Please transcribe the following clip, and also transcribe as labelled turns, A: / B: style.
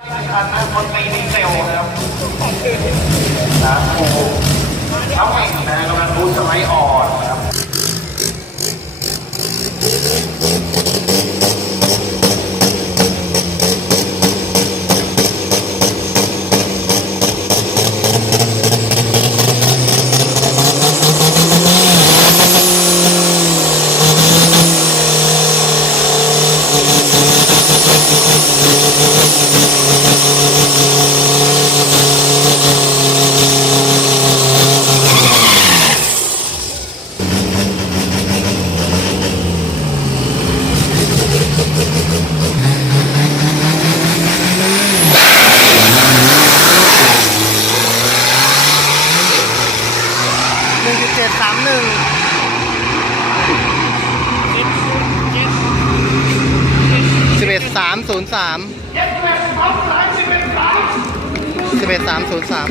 A: คันนะคนตีดีเซลนะครับนะโอ้โหเอาเองนะกำลังรู้สไลด์อ่อน
B: หนึ่งจุดเจ็ดสามหนึ่ง
C: สิบเอ็ดสามศูนย์สาม
D: สิบเอ็ดสามศูนย์สาม